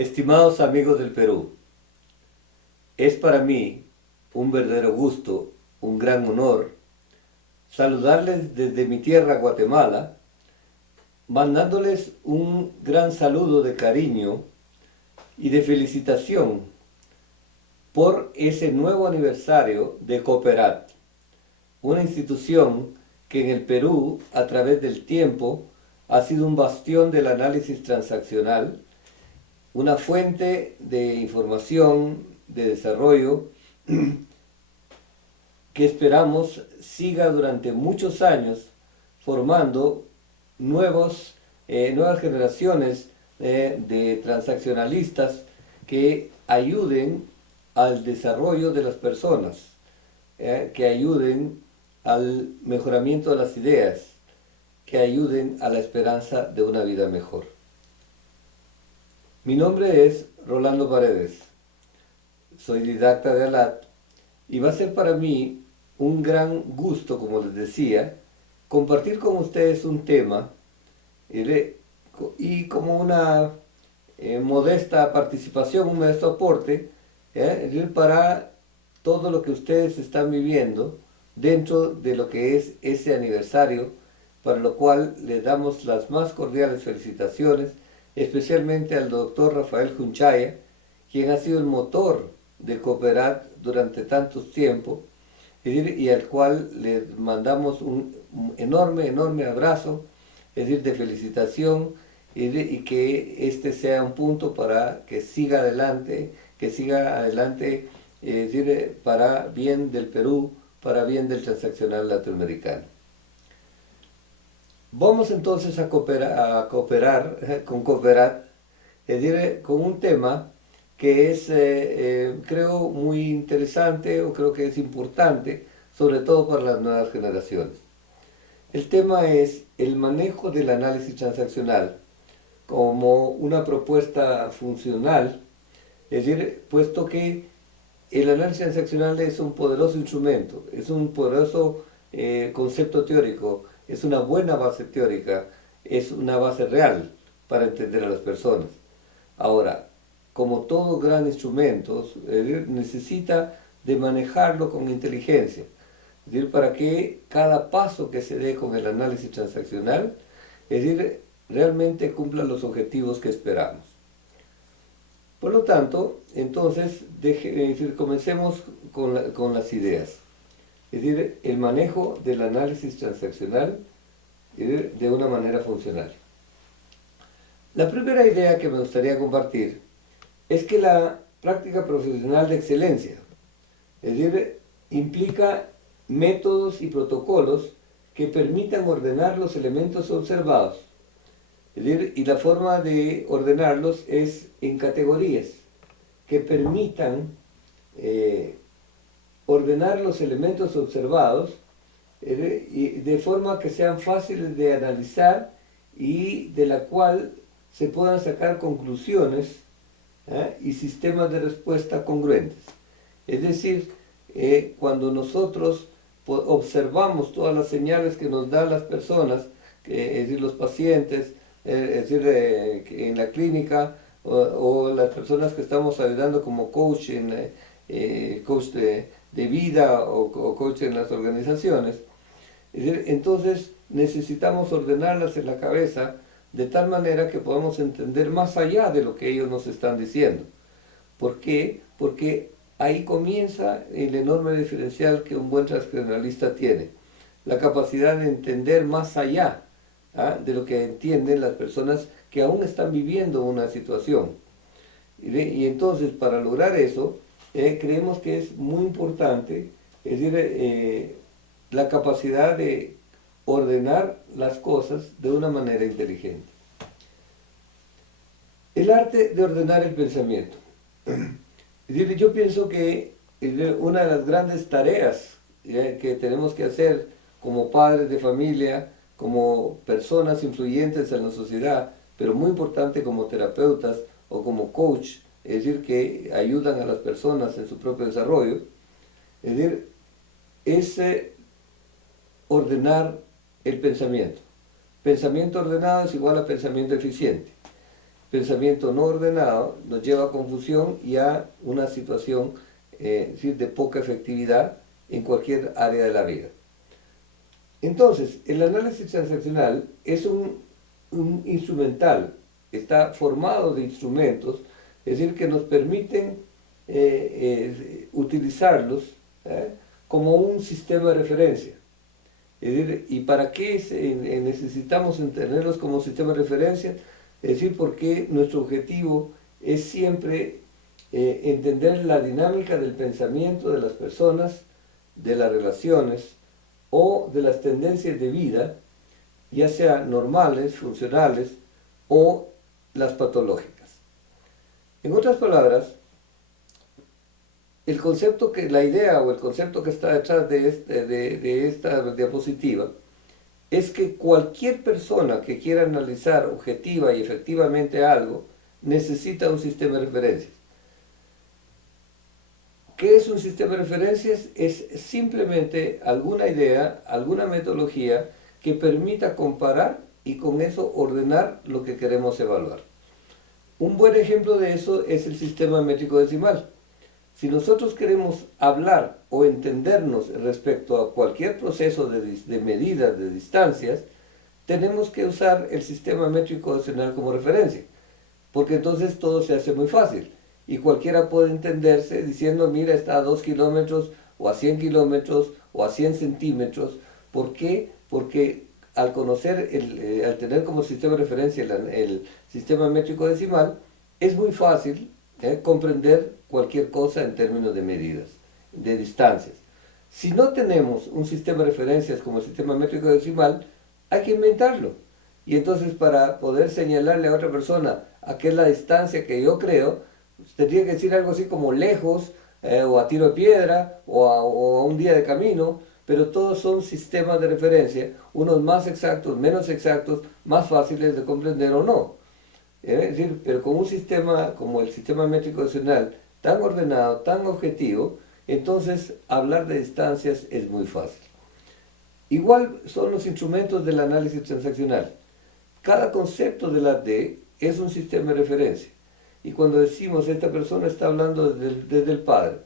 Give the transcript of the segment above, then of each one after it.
Estimados amigos del Perú, es para mí un verdadero gusto, un gran honor, saludarles desde mi tierra Guatemala, mandándoles un gran saludo de cariño y de felicitación por ese nuevo aniversario de Cooperat, una institución que en el Perú, a través del tiempo, ha sido un bastión del análisis transaccional, una fuente de información, de desarrollo, que esperamos siga durante muchos años formando nuevas generaciones de transaccionalistas que ayuden al desarrollo de las personas, que ayuden al mejoramiento de las ideas, que ayuden a la esperanza de una vida mejor. Mi nombre es Rolando Paredes, soy didacta de ALAT y va a ser para mí un gran gusto, como les decía, compartir con ustedes un tema y como una modesta participación, un modesto aporte para todo lo que ustedes están viviendo dentro de lo que es ese aniversario, para lo cual les damos las más cordiales felicitaciones, especialmente al doctor Rafael Junchaya, quien ha sido el motor de Cooperat durante tantos tiempos, y al cual le mandamos un enorme abrazo, es decir, de felicitación, y que este sea un punto para que siga adelante, es decir, para bien del Perú, para bien del transaccional latinoamericano. Vamos entonces a cooperar con Cooperat, es decir, con un tema que es, creo, muy interesante, o creo que es importante, sobre todo para las nuevas generaciones. El tema es el manejo del análisis transaccional como una propuesta funcional, es decir, puesto que el análisis transaccional es un poderoso instrumento, es un poderoso concepto teórico, es una buena base teórica, es una base real para entender a las personas. Ahora, como todo gran instrumento, necesita de manejarlo con inteligencia, es decir, para que cada paso que se dé con el análisis transaccional, es decir, realmente cumpla los objetivos que esperamos. Por lo tanto, entonces, comencemos con las ideas. Es decir, el manejo del análisis transaccional de una manera funcional. La primera idea que me gustaría compartir es que la práctica profesional de excelencia, es decir, implica métodos y protocolos que permitan ordenar los elementos observados. Es decir, y la forma de ordenarlos es en categorías que permitan ordenar los elementos observados de forma que sean fáciles de analizar y de la cual se puedan sacar conclusiones y sistemas de respuesta congruentes. Es decir, cuando nosotros observamos todas las señales que nos dan las personas, es decir, los pacientes, es decir, en la clínica, o las personas que estamos ayudando como coach, coach de vida o coach en las organizaciones, es decir, entonces necesitamos ordenarlas en la cabeza de tal manera que podamos entender más allá de lo que ellos nos están diciendo. ¿Por qué? Porque ahí comienza el enorme diferencial que un buen transaccionalista tiene, la capacidad de entender más allá de lo que entienden las personas que aún están viviendo una situación. Y entonces, para lograr eso, creemos que es muy importante, es decir, la capacidad de ordenar las cosas de una manera inteligente. El arte de ordenar el pensamiento. Es decir, yo pienso que una de las grandes tareas que tenemos que hacer como padres de familia, como personas influyentes en la sociedad, pero muy importante como terapeutas o como coach, es decir, que ayudan a las personas en su propio desarrollo, es decir, es ordenar el pensamiento. Pensamiento ordenado es igual a pensamiento eficiente. pensamiento no ordenado nos lleva a confusión y a una situación sí, de poca efectividad en cualquier área de la vida. Entonces, el análisis transaccional es un instrumental, está formado de instrumentos, es decir, que nos permiten utilizarlos como un sistema de referencia. Es decir, ¿y para qué necesitamos tenerlos como sistema de referencia? Es decir, porque nuestro objetivo es siempre entender la dinámica del pensamiento de las personas, de las relaciones o de las tendencias de vida, ya sean normales, funcionales o las patológicas. En otras palabras, el concepto la idea o el concepto que está detrás de esta diapositiva es que cualquier persona que quiera analizar objetiva y efectivamente algo necesita un sistema de referencias. ¿Qué es un sistema de referencias? Es simplemente alguna idea, alguna metodología que permita comparar y con eso ordenar lo que queremos evaluar. Un buen ejemplo de eso es el sistema métrico decimal. Si nosotros queremos hablar o entendernos respecto a cualquier proceso de medida de distancias, tenemos que usar el sistema métrico decimal como referencia, porque entonces todo se hace muy fácil y cualquiera puede entenderse diciendo, mira, está a 2 kilómetros o a 100 kilómetros o a 100 centímetros. ¿Por qué? Porque al conocer, al tener como sistema de referencia el sistema métrico decimal, es muy fácil comprender cualquier cosa en términos de medidas, de distancias. Si no tenemos un sistema de referencias como el sistema métrico decimal, hay que inventarlo. Y entonces para poder señalarle a otra persona a qué es la distancia que yo creo, tendría que decir algo así como lejos, o a tiro de piedra, o a un día de camino, pero todos son sistemas de referencia, unos más exactos, menos exactos, más fáciles de comprender o no. Es decir, pero con un sistema como el sistema métrico decimal tan ordenado, tan objetivo, entonces hablar de distancias es muy fácil. Igual son los instrumentos del análisis transaccional. Cada concepto de la D es un sistema de referencia. Y cuando decimos esta persona está hablando desde el padre,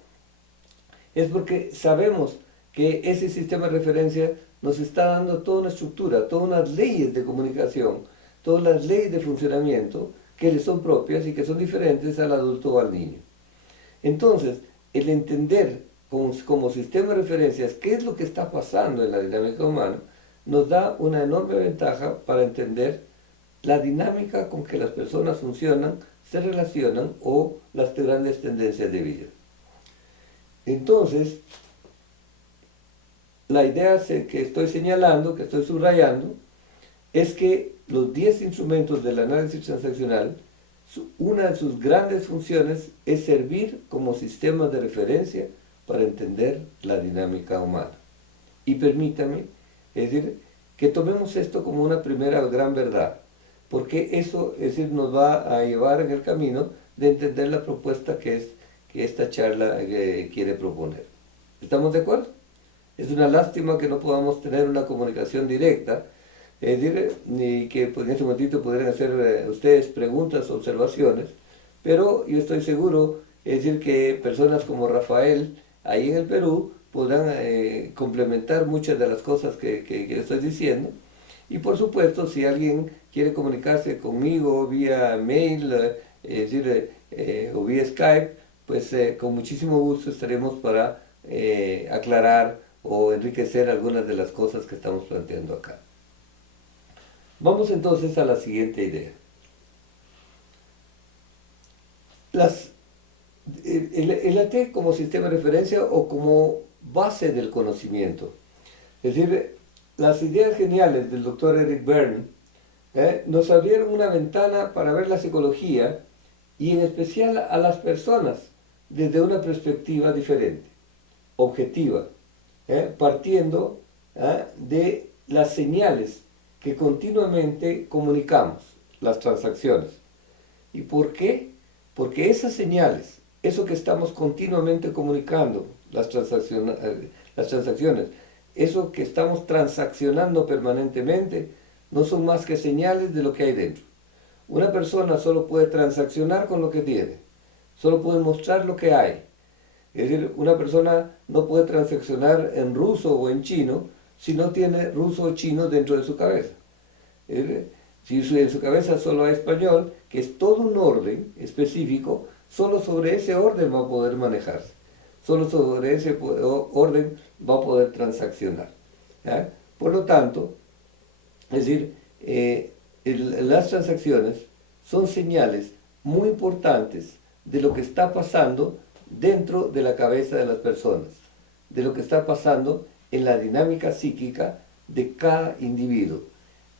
es porque sabemos que ese sistema de referencia nos está dando toda una estructura, todas unas leyes de comunicación, todas las leyes de funcionamiento que le son propias y que son diferentes al adulto o al niño. Entonces, el entender como sistema de referencias qué es lo que está pasando en la dinámica humana, nos da una enorme ventaja para entender la dinámica con que las personas funcionan, se relacionan o las grandes tendencias de vida. Entonces, la idea que estoy señalando, que estoy subrayando, es que los 10 instrumentos del análisis transaccional, una de sus grandes funciones es servir como sistemas de referencia para entender la dinámica humana. Y permítame, es decir, que tomemos esto como una primera gran verdad, porque eso, es decir, nos va a llevar en el camino de entender la propuesta que esta charla quiere proponer. ¿Estamos de acuerdo? Es una lástima que no podamos tener una comunicación directa, es decir, ni que en este momentito pudieran hacer ustedes preguntas, observaciones, pero yo estoy seguro, es decir, que personas como Rafael, ahí en el Perú, podrán complementar muchas de las cosas que estoy diciendo. Y por supuesto, si alguien quiere comunicarse conmigo vía mail, es decir, o vía Skype, pues con muchísimo gusto estaremos para aclarar o enriquecer algunas de las cosas que estamos planteando acá. Vamos entonces a la siguiente idea. El AT como sistema de referencia o como base del conocimiento. Es decir, las ideas geniales del doctor Eric Berne nos abrieron una ventana para ver la psicología y en especial a las personas desde una perspectiva diferente, objetiva, partiendo de las señales que continuamente comunicamos, las transacciones. ¿Y por qué? Porque esas señales, eso que estamos continuamente comunicando, las transacciones, eso que estamos transaccionando permanentemente, no son más que señales de lo que hay dentro. Una persona solo puede transaccionar con lo que tiene, solo puede mostrar lo que hay. Es decir, una persona no puede transaccionar en ruso o en chino si no tiene ruso o chino dentro de su cabeza. Es decir, si en su cabeza solo hay español, que es todo un orden específico, solo sobre ese orden va a poder manejarse. Solo sobre ese orden va a poder transaccionar. ¿Ya? Por lo tanto, es decir, las transacciones son señales muy importantes de lo que está pasando dentro de la cabeza de las personas, de lo que está pasando en la dinámica psíquica de cada individuo,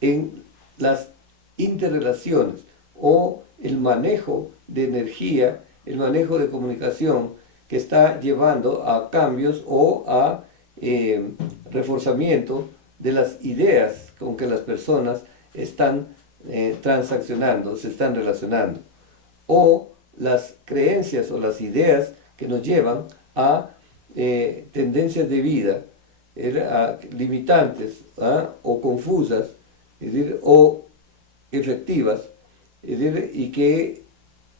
en las interrelaciones o el manejo de energía, el manejo de comunicación que está llevando a cambios o a reforzamiento de las ideas con que las personas están transaccionando, se están relacionando, o las creencias o las ideas que nos llevan a tendencias de vida limitantes o confusas, es decir, o efectivas, es decir, y que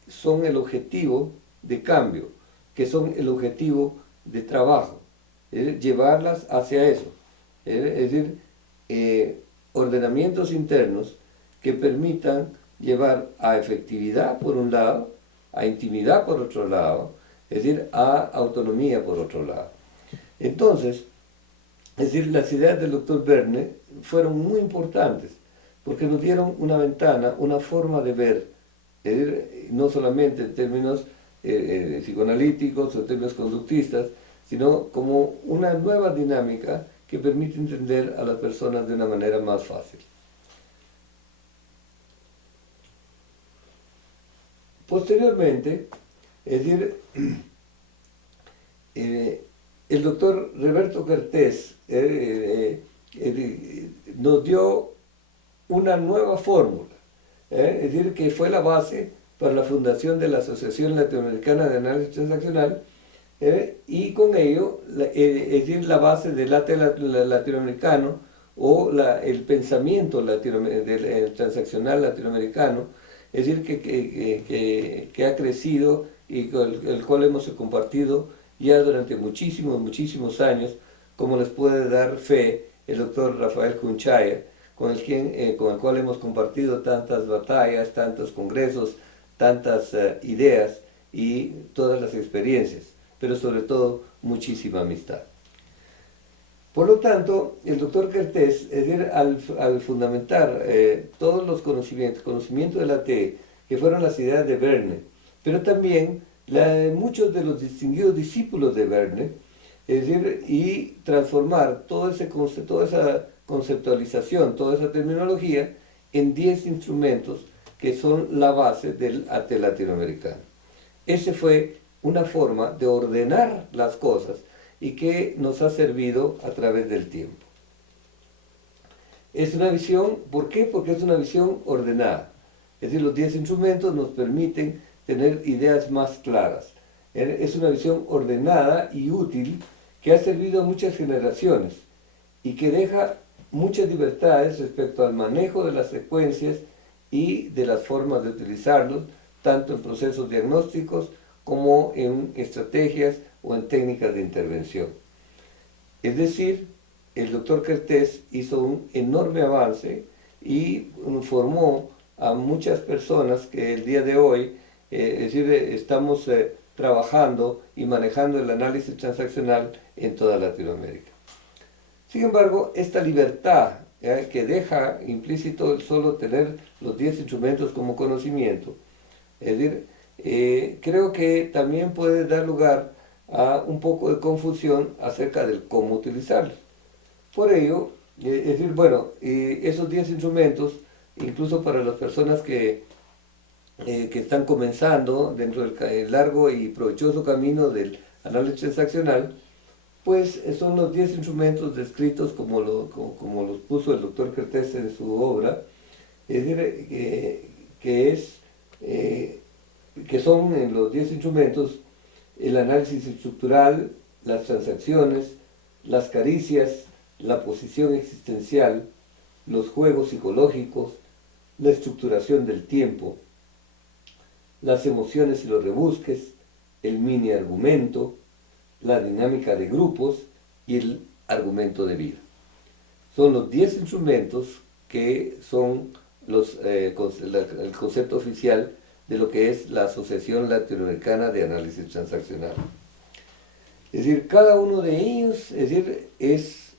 son el objetivo de cambio, que son el objetivo de trabajo, es decir, llevarlas hacia eso, es decir, ordenamientos internos que permitan llevar a efectividad por un lado, a intimidad por otro lado, es decir, a autonomía por otro lado. Entonces, es decir, las ideas del doctor Verne fueron muy importantes porque nos dieron una ventana, una forma de ver, es decir, no solamente en términos psicoanalíticos o en términos conductistas, sino como una nueva dinámica que permite entender a las personas de una manera más fácil. Posteriormente, es decir, el doctor Roberto Kertész nos dio una nueva fórmula, es decir, que fue la base para la fundación de la Asociación Latinoamericana de Análisis Transaccional, y con ello, es decir, la base del latinoamericano o el pensamiento transaccional latinoamericano, es decir, que ha crecido y con el cual hemos compartido ya durante muchísimos años, como les puede dar fe el doctor Rafael Cunchaya, con el cual hemos compartido tantas batallas, tantos congresos, tantas ideas y todas las experiencias, pero sobre todo muchísima amistad. Por lo tanto, el doctor Kertész, es decir, al fundamentar todos los conocimientos de la TE, que fueron las ideas de Verne, pero también muchos de los distinguidos discípulos de Verne, es decir, y transformar toda esa conceptualización, toda esa terminología en 10 instrumentos que son la base del arte latinoamericano. Esa fue una forma de ordenar las cosas y que nos ha servido a través del tiempo. Es una visión, ¿por qué? Porque es una visión ordenada. Es decir, los 10 instrumentos nos permiten tener ideas más claras. Es una visión ordenada y útil que ha servido a muchas generaciones y que deja muchas libertades respecto al manejo de las secuencias y de las formas de utilizarlos, tanto en procesos diagnósticos como en estrategias o en técnicas de intervención. Es decir, el doctor Kertész hizo un enorme avance y formó a muchas personas que el día de hoy, es decir, estamos trabajando y manejando el análisis transaccional en toda Latinoamérica. Sin embargo, esta libertad que deja implícito el solo tener los 10 instrumentos como conocimiento, es decir, creo que también puede dar lugar a un poco de confusión acerca del cómo utilizarlos. Por ello, es decir, bueno, esos 10 instrumentos, incluso para las personas que están comenzando dentro del largo y provechoso camino del análisis transaccional, pues son los 10 instrumentos descritos como los puso el doctor Kertész en su obra, es decir, que son en los 10 instrumentos el análisis estructural, las transacciones, las caricias, la posición existencial, los juegos psicológicos, la estructuración del tiempo, las emociones y los rebusques, el mini argumento, la dinámica de grupos y el argumento de vida. Son los 10 instrumentos que son el concepto oficial de lo que es la Asociación Latinoamericana de Análisis Transaccional. Es decir, cada uno de ellos es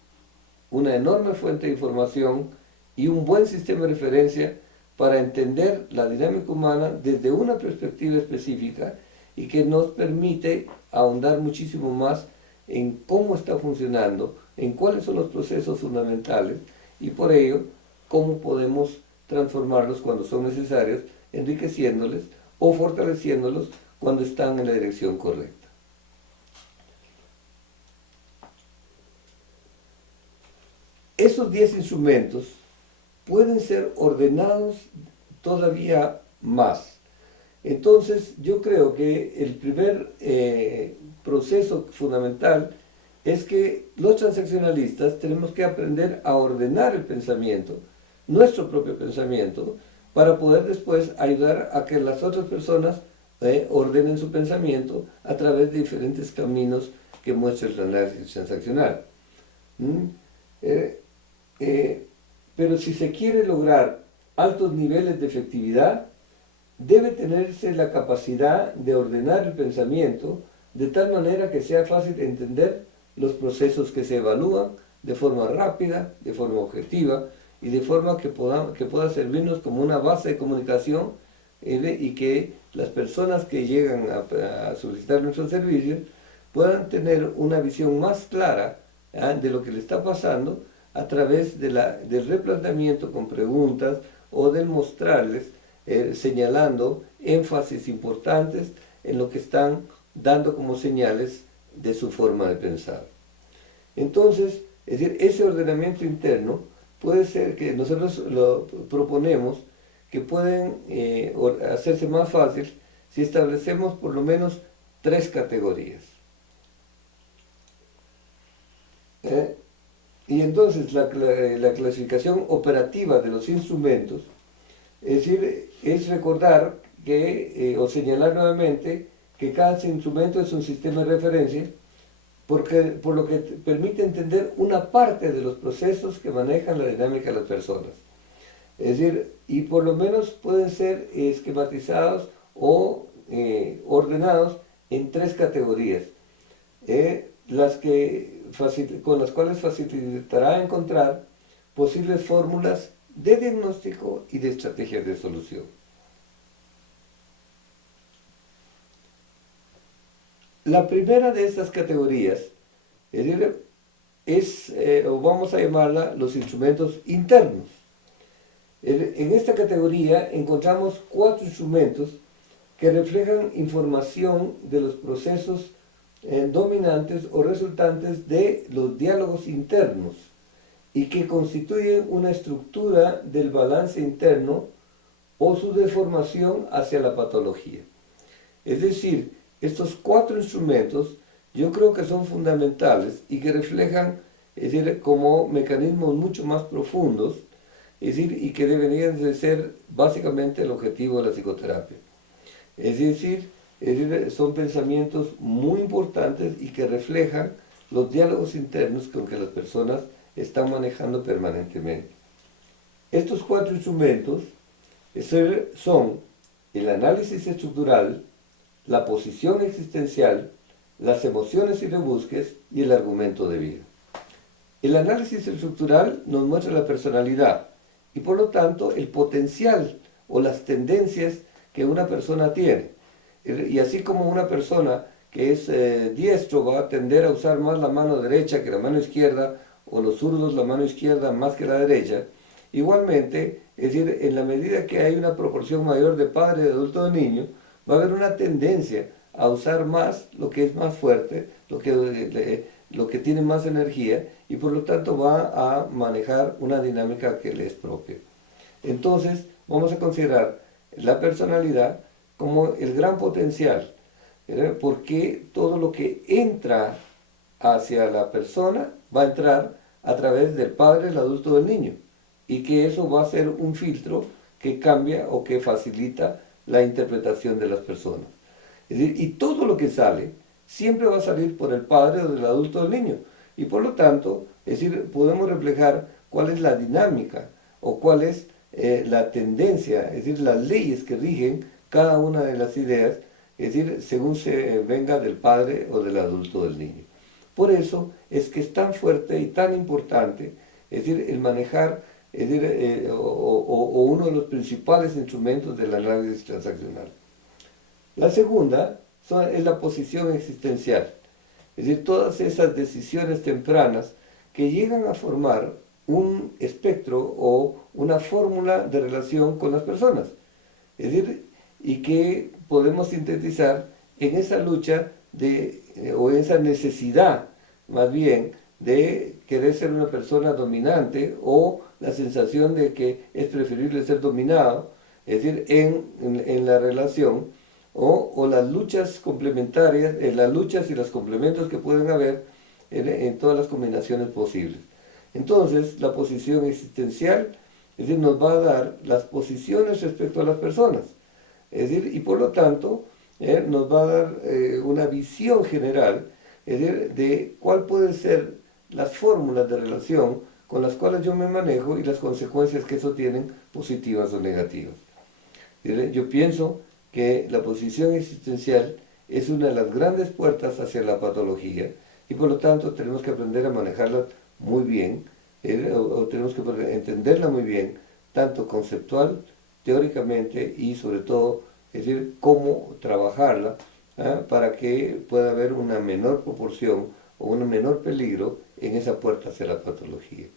una enorme fuente de información y un buen sistema de referencia para entender la dinámica humana desde una perspectiva específica y que nos permite ahondar muchísimo más en cómo está funcionando, en cuáles son los procesos fundamentales y por ello cómo podemos transformarlos cuando son necesarios, enriqueciéndoles o fortaleciéndolos cuando están en la dirección correcta. Esos 10 instrumentos pueden ser ordenados todavía más. Entonces, yo creo que el primer proceso fundamental es que los transaccionalistas tenemos que aprender a ordenar el pensamiento, nuestro propio pensamiento, para poder después ayudar a que las otras personas ordenen su pensamiento a través de diferentes caminos que muestra el análisis transaccional. Pero si se quiere lograr altos niveles de efectividad, debe tenerse la capacidad de ordenar el pensamiento de tal manera que sea fácil de entender los procesos que se evalúan de forma rápida, de forma objetiva y de forma que pueda servirnos como una base de comunicación y que las personas que llegan a solicitar nuestros servicios puedan tener una visión más clara de lo que le está pasando a través del replanteamiento con preguntas o de mostrarles, señalando énfasis importantes en lo que están dando como señales de su forma de pensar. Entonces, es decir, ese ordenamiento interno puede ser que nosotros lo proponemos que pueden hacerse más fácil si establecemos por lo menos 3 categorías. Y entonces la clasificación operativa de los instrumentos, es decir, es recordar que, o señalar nuevamente que cada instrumento es un sistema de referencia por lo que permite entender una parte de los procesos que manejan la dinámica de las personas. Es decir, y por lo menos pueden ser esquematizados o ordenados en 3 categorías, con las cuales facilitará encontrar posibles fórmulas de diagnóstico y de estrategias de solución. La primera de estas categorías o vamos a llamarla los instrumentos internos. En esta categoría encontramos 4 instrumentos que reflejan información de los procesos dominantes o resultantes de los diálogos internos y que constituyen una estructura del balance interno o su deformación hacia la patología. Es decir, estos 4 instrumentos yo creo que son fundamentales y que reflejan, es decir, como mecanismos mucho más profundos, es decir, y que deberían de ser básicamente el objetivo de la psicoterapia. Es decir, son pensamientos muy importantes y que reflejan los diálogos internos con que las personas están manejando permanentemente. Estos 4 instrumentos son el análisis estructural, la posición existencial, las emociones y rebusques y el argumento de vida. El análisis estructural nos muestra la personalidad y por lo tanto el potencial o las tendencias que una persona tiene. Y así como una persona que es diestro va a tender a usar más la mano derecha que la mano izquierda, o los zurdos la mano izquierda más que la derecha, igualmente, es decir, en la medida que hay una proporción mayor de padre, de adulto, de niño, va a haber una tendencia a usar más lo que es más fuerte, lo que tiene más energía, y por lo tanto va a manejar una dinámica que le es propia. Entonces, vamos a considerar la personalidad como el gran potencial, ¿verdad? Porque todo lo que entra hacia la persona va a entrar a través del padre, el adulto, del niño, y que eso va a ser un filtro que cambia o que facilita la interpretación de las personas. Es decir, y todo lo que sale siempre va a salir por el padre o del adulto del niño. Y por lo tanto, es decir, podemos reflejar cuál es la dinámica o cuál es la tendencia, es decir, las leyes que rigen cada una de las ideas, es decir, según se venga del padre o del adulto del niño. Por eso es que es tan fuerte y tan importante, es decir, el manejar, es decir, o uno de los principales instrumentos del análisis transaccional. La segunda es la posición existencial, es decir, todas esas decisiones tempranas que llegan a formar un espectro o una fórmula de relación con las personas. Es decir, y que podemos sintetizar en esa lucha o en esa necesidad, más bien, de querer ser una persona dominante o la sensación de que es preferible ser dominado, es decir, en la relación, o las luchas complementarias, las luchas y los complementos que pueden haber en todas las combinaciones posibles. Entonces, la posición existencial, es decir, nos va a dar las posiciones respecto a las personas. Es decir, y por lo tanto, nos va a dar una visión general, es decir, de cuál pueden ser las fórmulas de relación con las cuales yo me manejo y las consecuencias que eso tienen, positivas o negativas. Es decir, yo pienso que la posición existencial es una de las grandes puertas hacia la patología y por lo tanto tenemos que aprender a manejarla muy bien, o tenemos que entenderla muy bien, tanto conceptual, teóricamente y sobre todo, es decir, cómo trabajarla para que pueda haber una menor proporción o un menor peligro en esa puerta hacia la patología.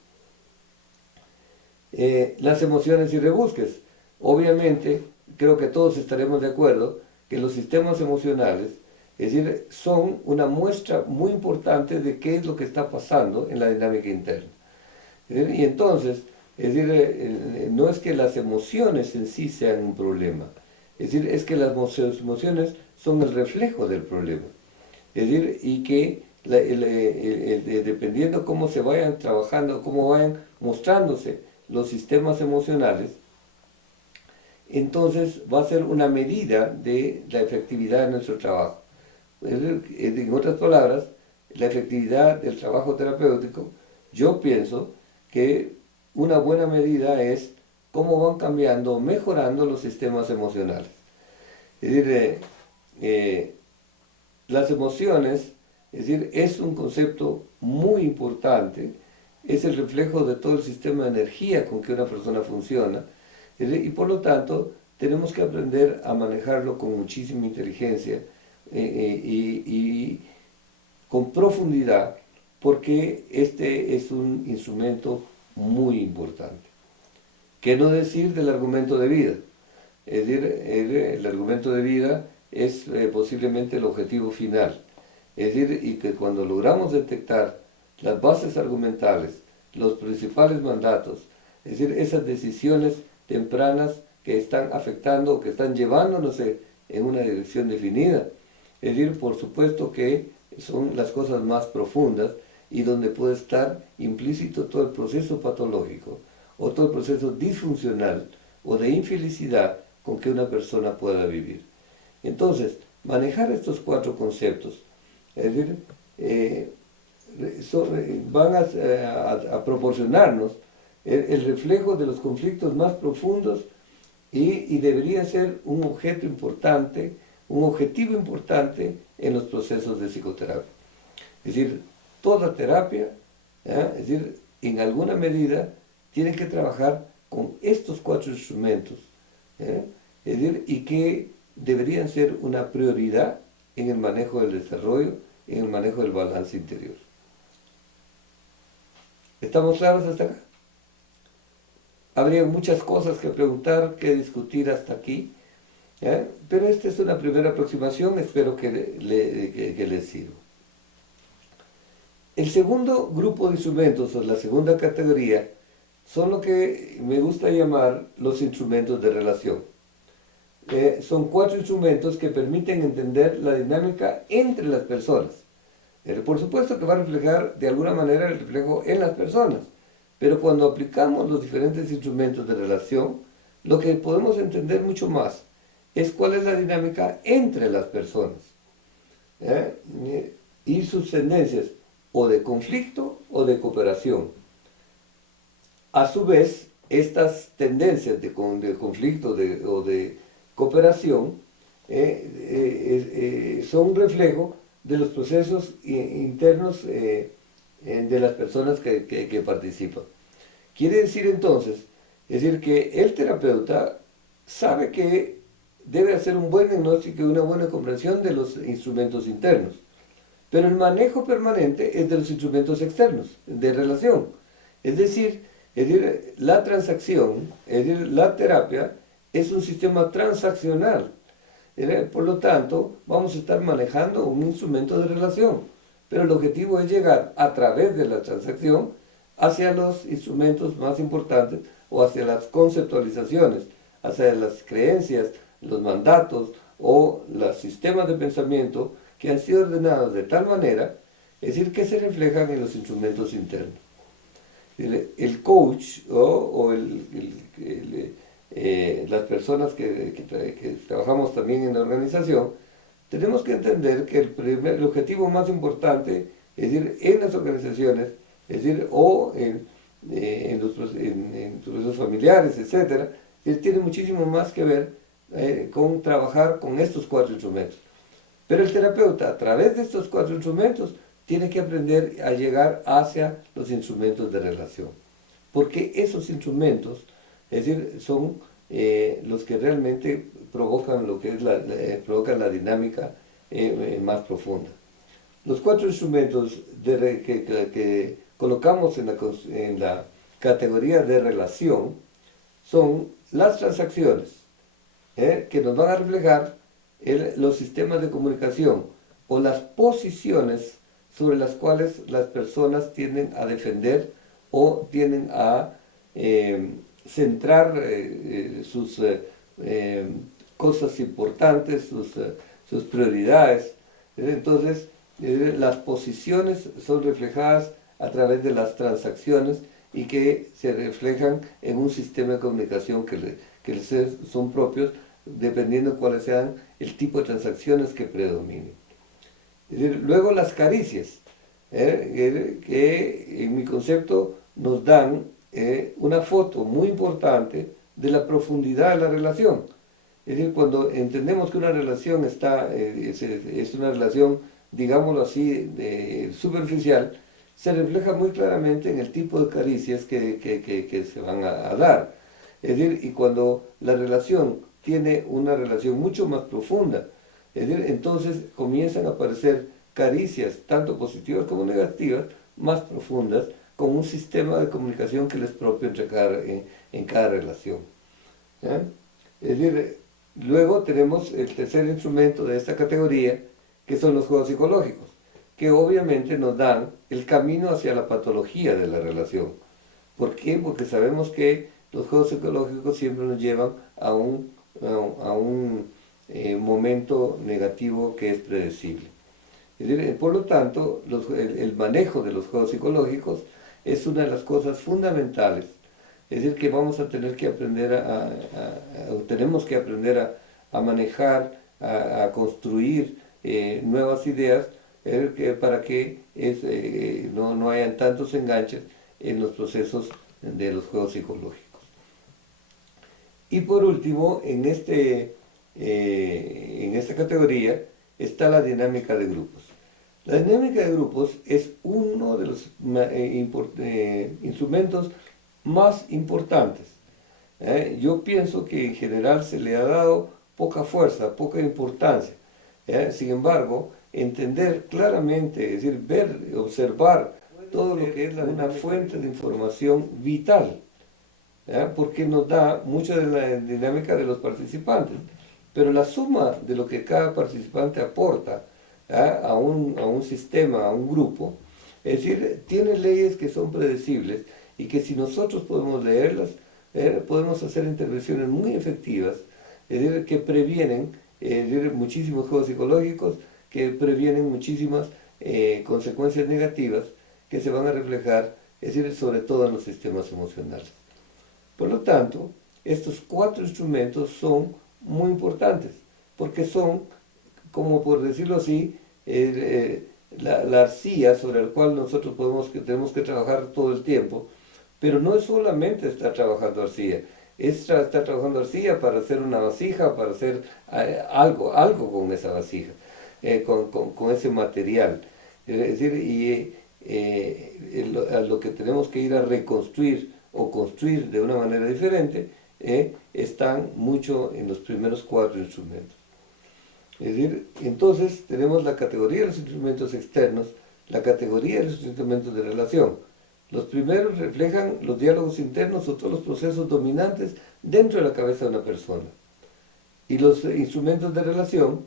Las emociones y rebusques. Obviamente, creo que todos estaremos de acuerdo que los sistemas emocionales, es decir, son una muestra muy importante de qué es lo que está pasando en la dinámica interna. Y entonces, es decir, no es que las emociones en sí sean un problema, es decir, es que las emociones son el reflejo del problema. Es decir, y que dependiendo cómo se vayan trabajando, cómo vayan mostrándose los sistemas emocionales, entonces va a ser una medida de la efectividad de nuestro trabajo. En otras palabras, la efectividad del trabajo terapéutico, yo pienso que una buena medida es cómo van cambiando, mejorando los sistemas emocionales. Es decir, las emociones, es decir, es un concepto muy importante, es el reflejo de todo el sistema de energía con que una persona funciona, y por lo tanto tenemos que aprender a manejarlo con muchísima inteligencia y con profundidad, porque este es un instrumento muy importante. ¿Qué no decir del argumento de vida? Es decir, el argumento de vida es posiblemente el objetivo final. Es decir, y que cuando logramos detectar las bases argumentales, los principales mandatos, es decir, esas decisiones tempranas que están afectando o que están llevándonos en una dirección definida. Es decir, por supuesto que son las cosas más profundas y donde puede estar implícito todo el proceso patológico o todo el proceso disfuncional o de infelicidad con que una persona pueda vivir. Entonces, manejar estos cuatro conceptos, es decir, van a proporcionarnos el reflejo de los conflictos más profundos y debería ser un objeto importante, un objetivo importante en los procesos de psicoterapia. Es decir, toda terapia, es decir, en alguna medida, tiene que trabajar con estos cuatro instrumentos, es decir, y que deberían ser una prioridad en el manejo del desarrollo, en el manejo del balance interior. ¿Estamos claros hasta acá? Habría muchas cosas que preguntar, que discutir hasta aquí, pero esta es una primera aproximación, espero que les sirva. El segundo grupo de instrumentos, o la segunda categoría, son lo que me gusta llamar los instrumentos de relación. Son cuatro instrumentos que permiten entender la dinámica entre las personas. Por supuesto que va a reflejar de alguna manera el reflejo en las personas, pero cuando aplicamos los diferentes instrumentos de relación, lo que podemos entender mucho más es cuál es la dinámica entre las personas, ¿eh? Y sus tendencias o de conflicto o de cooperación. A su vez, estas tendencias de conflicto o de cooperación son un reflejo de los procesos internos de las personas que participan. Quiere decir entonces, es decir, que el terapeuta sabe que debe hacer un buen diagnóstico y una buena comprensión de los instrumentos internos, pero el manejo permanente es de los instrumentos externos, de relación. Es decir, la transacción, es decir, la terapia es un sistema transaccional. Por lo tanto, vamos a estar manejando un instrumento de relación, pero el objetivo es llegar a través de la transacción hacia los instrumentos más importantes o hacia las conceptualizaciones, hacia las creencias, los mandatos o los sistemas de pensamiento que han sido ordenados de tal manera, es decir, que se reflejan en los instrumentos internos. El coach las personas que trabajamos también en la organización, tenemos que entender que el objetivo más importante, es decir, en las organizaciones, es decir, o en los procesos familiares, etcétera, tiene muchísimo más que ver con trabajar con estos 4 instrumentos. Pero el terapeuta, a través de estos 4 instrumentos, tiene que aprender a llegar hacia los instrumentos de relación. Porque esos instrumentos, es decir, son los que realmente provocan lo que es provocan la dinámica más profunda. Los 4 instrumentos que colocamos en la categoría de relación son las transacciones, que nos van a reflejar los sistemas de comunicación o las posiciones sobre las cuales las personas tienden a defender o tienden a centrar sus cosas importantes, sus prioridades. Entonces, las posiciones son reflejadas a través de las transacciones y que se reflejan en un sistema de comunicación que les son propios dependiendo de cuáles sean el tipo de transacciones que predominen. Es decir, luego las caricias, que en mi concepto nos dan una foto muy importante de la profundidad de la relación. Es decir, cuando entendemos que una relación es una relación, digámoslo así, superficial, se refleja muy claramente en el tipo de caricias que se van a dar. Es decir, y cuando la relación tiene una relación mucho más profunda, es decir, entonces comienzan a aparecer caricias, tanto positivas como negativas, más profundas, con un sistema de comunicación que les es propio en cada relación. ¿Ya? Es decir, luego tenemos el tercer instrumento de esta categoría, que son los juegos psicológicos, que obviamente nos dan el camino hacia la patología de la relación. ¿Por qué? Porque sabemos que los juegos psicológicos siempre nos llevan a un momento negativo que es predecible. Es decir, por lo tanto, el manejo de los juegos psicológicos es una de las cosas fundamentales. Es decir, que vamos a tener que aprender tenemos que aprender a manejar, a construir nuevas ideas para que no hayan tantos enganches en los procesos de los juegos psicológicos. Y por último, en esta categoría está la dinámica de grupos. La dinámica de grupos es uno de los instrumentos más importantes. Yo pienso que en general se le ha dado poca fuerza, poca importancia. Sin embargo, entender claramente, es decir, ver, observar todo lo que es una fuente de información vital, porque nos da mucha de la dinámica de los participantes. Pero la suma de lo que cada participante aporta a un sistema, a un grupo, es decir, tiene leyes que son predecibles y que si nosotros podemos leerlas, podemos hacer intervenciones muy efectivas, es decir, que previenen muchísimos juegos psicológicos, que previenen muchísimas consecuencias negativas que se van a reflejar, es decir, sobre todo en los sistemas emocionales. Por lo tanto, estos cuatro instrumentos son muy importantes, porque son, como por decirlo así, la arcilla sobre la cual nosotros tenemos que trabajar todo el tiempo, pero no es solamente estar trabajando arcilla, es estar trabajando arcilla para hacer una vasija, para hacer algo con esa vasija, con ese material. Es decir, a lo que tenemos que ir a reconstruir o construir de una manera diferente, están mucho en los primeros cuatro instrumentos. Es decir, entonces tenemos la categoría de los instrumentos externos, la categoría de los instrumentos de relación. Los primeros reflejan los diálogos internos o todos los procesos dominantes dentro de la cabeza de una persona. Y los instrumentos de relación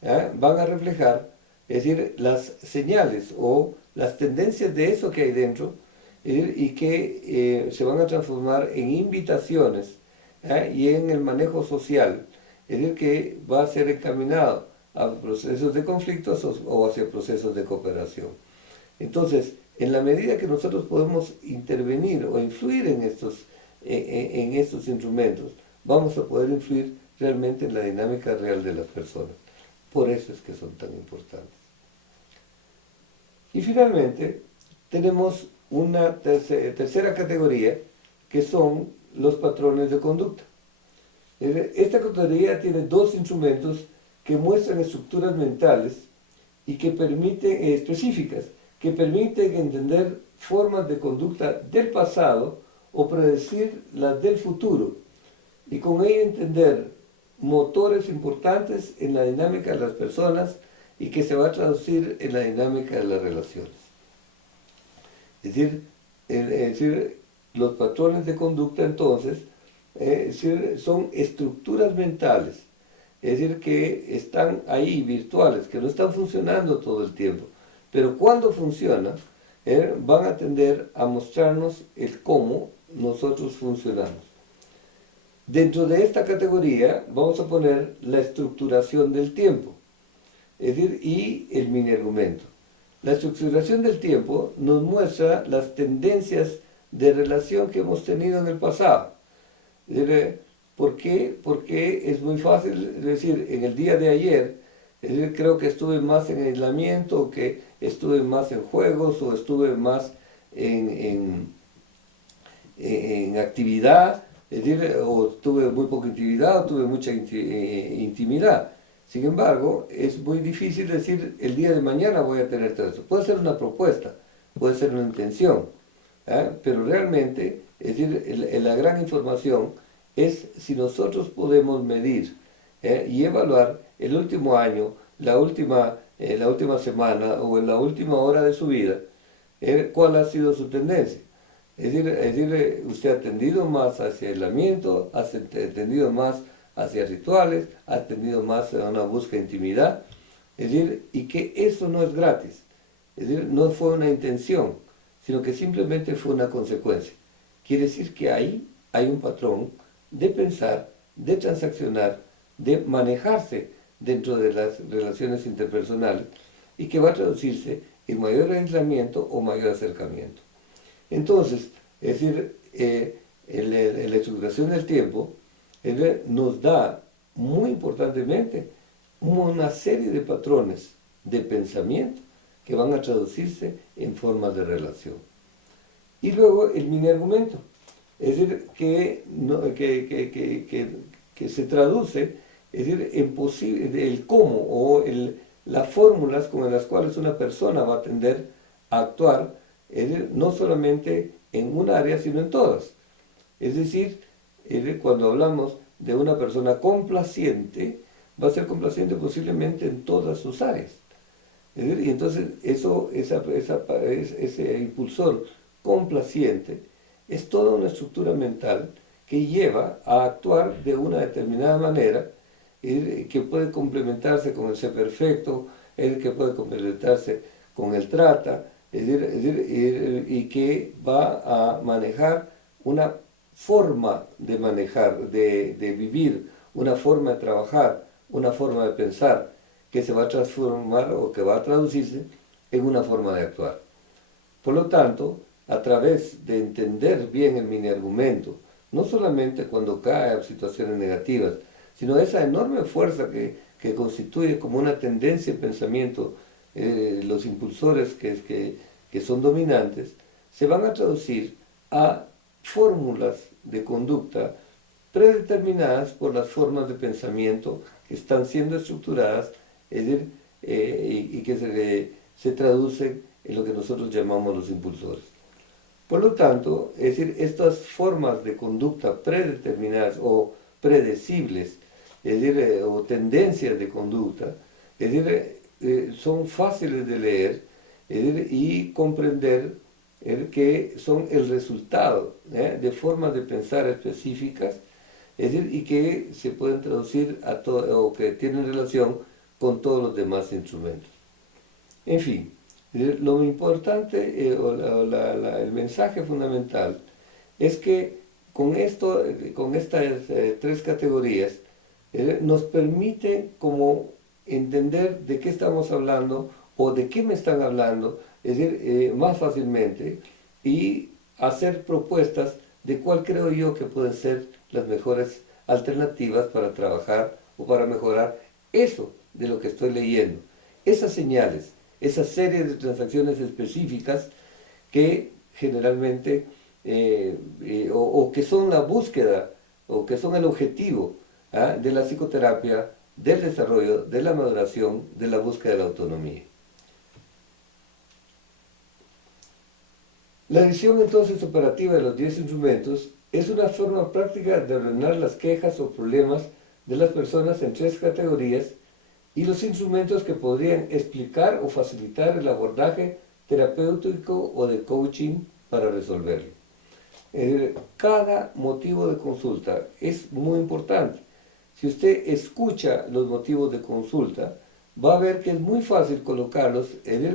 van a reflejar, es decir, las señales o las tendencias de eso que hay dentro, y que se van a transformar en invitaciones y en el manejo social, es decir, que va a ser encaminado a procesos de conflictos o hacia procesos de cooperación. Entonces, en la medida que nosotros podemos intervenir o influir en estos instrumentos, vamos a poder influir realmente en la dinámica real de las personas. Por eso es que son tan importantes. Y finalmente, tenemos una tercera categoría, que son los patrones de conducta. Esta categoría tiene dos instrumentos que muestran estructuras mentales y que permiten, específicas, que permiten entender formas de conducta del pasado o predecir las del futuro, y con ello entender motores importantes en la dinámica de las personas y que se va a traducir en la dinámica de las relaciones. Es decir, los patrones de conducta entonces son estructuras mentales, es decir, que están ahí virtuales, que no están funcionando todo el tiempo, pero cuando funcionan, van a tender a mostrarnos el cómo nosotros funcionamos. Dentro de esta categoría vamos a poner la estructuración del tiempo, es decir, y el mini argumento. La estructuración del tiempo nos muestra las tendencias de relación que hemos tenido en el pasado. Es decir, ¿por qué? Porque es muy fácil decir, en el día de ayer, es decir, creo que estuve más en aislamiento, o que estuve más en juegos, o estuve más en actividad, es decir, o tuve muy poca intimidad, o tuve mucha intimidad. Sin embargo, es muy difícil decir, el día de mañana voy a tener todo eso. Puede ser una propuesta, puede ser una intención, pero realmente, es decir, la gran información es si nosotros podemos medir y evaluar el último año, la última semana o en la última hora de su vida, cuál ha sido su tendencia. Es decir, usted ha tendido más hacia aislamiento, ha tendido más hacia rituales, ha tendido más a una búsqueda de intimidad, es decir, y que eso no es gratis, es decir, no fue una intención, sino que simplemente fue una consecuencia. Quiere decir que ahí hay un patrón de pensar, de transaccionar, de manejarse dentro de las relaciones interpersonales y que va a traducirse en mayor aislamiento o mayor acercamiento. Entonces, es decir, la estructuración del tiempo nos da muy importantemente una serie de patrones de pensamiento que van a traducirse en formas de relación. Y luego el mini argumento, es decir, que se traduce, es decir, en el cómo o las fórmulas con las cuales una persona va a tender a actuar, es decir, no solamente en un área, sino en todas. Es decir, cuando hablamos de una persona complaciente, va a ser complaciente posiblemente en todas sus áreas. Es decir, y entonces ese impulsor complaciente es toda una estructura mental que lleva a actuar de una determinada manera, que puede complementarse con el ser perfecto, que puede complementarse con el trata, y que va a manejar una forma de manejar, de vivir, una forma de trabajar, una forma de pensar, que se va a transformar o que va a traducirse en una forma de actuar. Por lo tanto, a través de entender bien el mini argumento, no solamente cuando cae a situaciones negativas, sino esa enorme fuerza que constituye como una tendencia de pensamiento los impulsores que son dominantes, se van a traducir a fórmulas de conducta predeterminadas por las formas de pensamiento que están siendo estructuradas, es decir, y que se traducen en lo que nosotros llamamos los impulsores. Por lo tanto, es decir, estas formas de conducta predeterminadas o predecibles, es decir, o tendencias de conducta, es decir, son fáciles de leer, es decir, y comprender que son el resultado de formas de pensar específicas, es decir, y que se pueden traducir a todo, o que tienen relación con todos los demás instrumentos. En fin, lo importante el mensaje fundamental es que con esto, con estas tres categorías, nos permite como entender de qué estamos hablando o de qué me están hablando, es decir, más fácilmente, y hacer propuestas de cuál creo yo que pueden ser las mejores alternativas para trabajar o para mejorar eso de lo que estoy leyendo. Esas señales, esa serie de transacciones específicas que generalmente, o que son la búsqueda, o que son el objetivo de la psicoterapia, del desarrollo, de la maduración, de la búsqueda de la autonomía. La edición entonces operativa de los 10 instrumentos es una forma práctica de ordenar las quejas o problemas de las personas en tres categorías y los instrumentos que podrían explicar o facilitar el abordaje terapéutico o de coaching para resolverlo. Cada motivo de consulta es muy importante. Si usted escucha los motivos de consulta, va a ver que es muy fácil colocarlos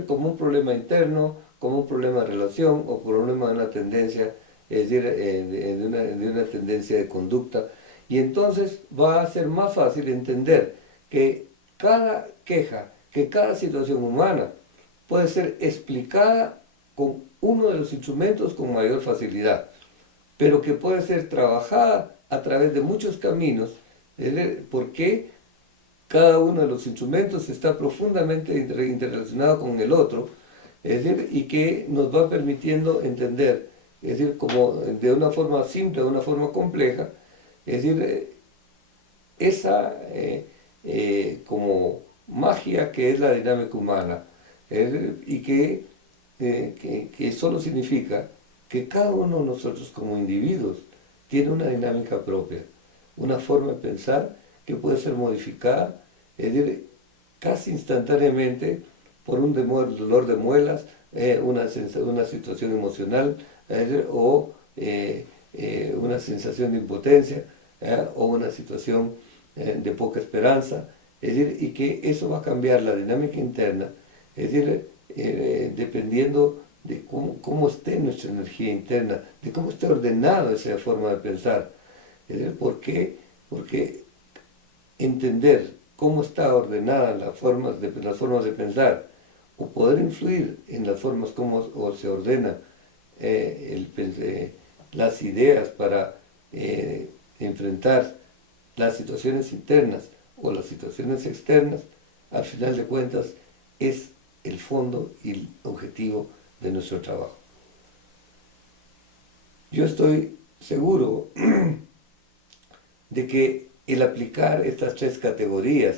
como un problema interno, como un problema de relación o problema de una tendencia, es decir, de una tendencia de conducta. Y entonces va a ser más fácil entender que cada queja, que cada situación humana puede ser explicada con uno de los instrumentos con mayor facilidad, pero que puede ser trabajada a través de muchos caminos, porque cada uno de los instrumentos está profundamente interrelacionado con el otro, es decir, y que nos va permitiendo entender, es decir, como de una forma simple, de una forma compleja, es decir, esa como magia que es la dinámica humana, y que solo significa que cada uno de nosotros como individuos tiene una dinámica propia, una forma de pensar que puede ser modificada, es decir, casi instantáneamente por un dolor de muelas, una situación emocional, o una sensación de impotencia, o una situación de poca esperanza, es decir, y que eso va a cambiar la dinámica interna, es decir, dependiendo de cómo esté nuestra energía interna, de cómo esté ordenada esa forma de pensar. Es decir, ¿por qué? Porque entender cómo está ordenada las formas de pensar, o poder influir en las formas como se ordenan las ideas para enfrentar las situaciones internas o las situaciones externas, al final de cuentas es el fondo y el objetivo de nuestro trabajo. Yo estoy seguro de que el aplicar estas tres categorías,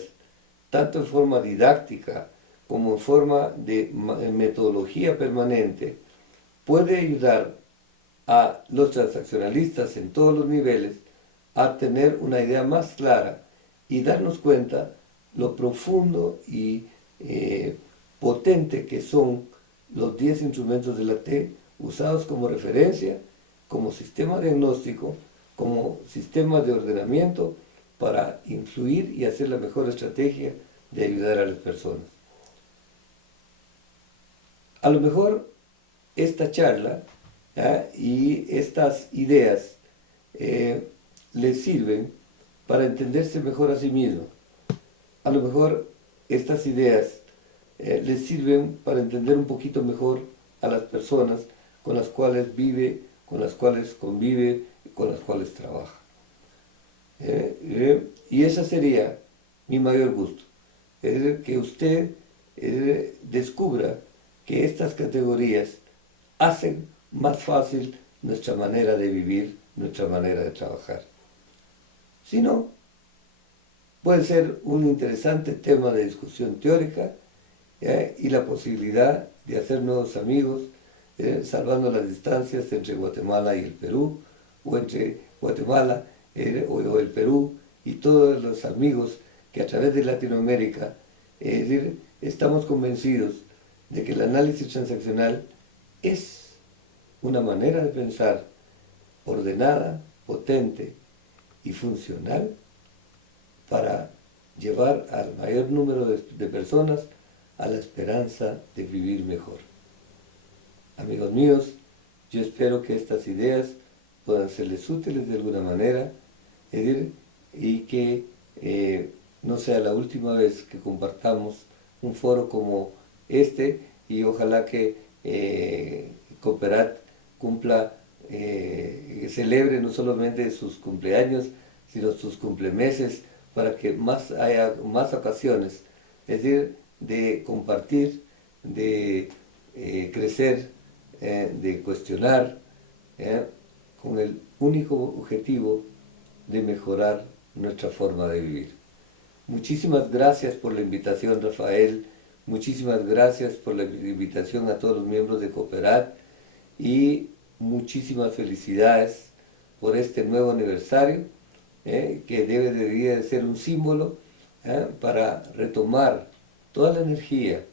tanto en forma didáctica como en forma de metodología permanente, puede ayudar a los transaccionalistas en todos los niveles a tener una idea más clara y darnos cuenta lo profundo y potente que son los 10 instrumentos de la T usados como referencia, como sistema diagnóstico, como sistema de ordenamiento para influir y hacer la mejor estrategia de ayudar a las personas. A lo mejor esta charla y estas ideas les sirven para entenderse mejor a sí mismo. A lo mejor estas ideas les sirven para entender un poquito mejor a las personas con las cuales vive, con las cuales convive y con las cuales trabaja. Y ese sería mi mayor gusto, es que usted descubra que estas categorías hacen más fácil nuestra manera de vivir, nuestra manera de trabajar. Si no, puede ser un interesante tema de discusión teórica y la posibilidad de hacer nuevos amigos, salvando las distancias entre Guatemala y el Perú, o entre Guatemala o el Perú y todos los amigos que a través de Latinoamérica estamos convencidos de que el análisis transaccional es una manera de pensar ordenada, potente y funcional para llevar al mayor número de personas a la esperanza de vivir mejor. Amigos míos, yo espero que estas ideas puedan serles útiles de alguna manera y que no sea la última vez que compartamos un foro como este y ojalá que Cooperat cumpla, celebre no solamente sus cumpleaños, sino sus cumplemeses para que haya más ocasiones, es decir, de compartir, de crecer, de cuestionar, con el único objetivo de mejorar nuestra forma de vivir. Muchísimas gracias por la invitación, Rafael. Muchísimas gracias por la invitación a todos los miembros de Cooperat y muchísimas felicidades por este nuevo aniversario, que debería de ser un símbolo para retomar toda la energía,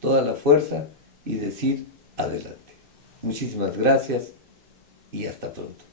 toda la fuerza y decir adelante. Muchísimas gracias y hasta pronto.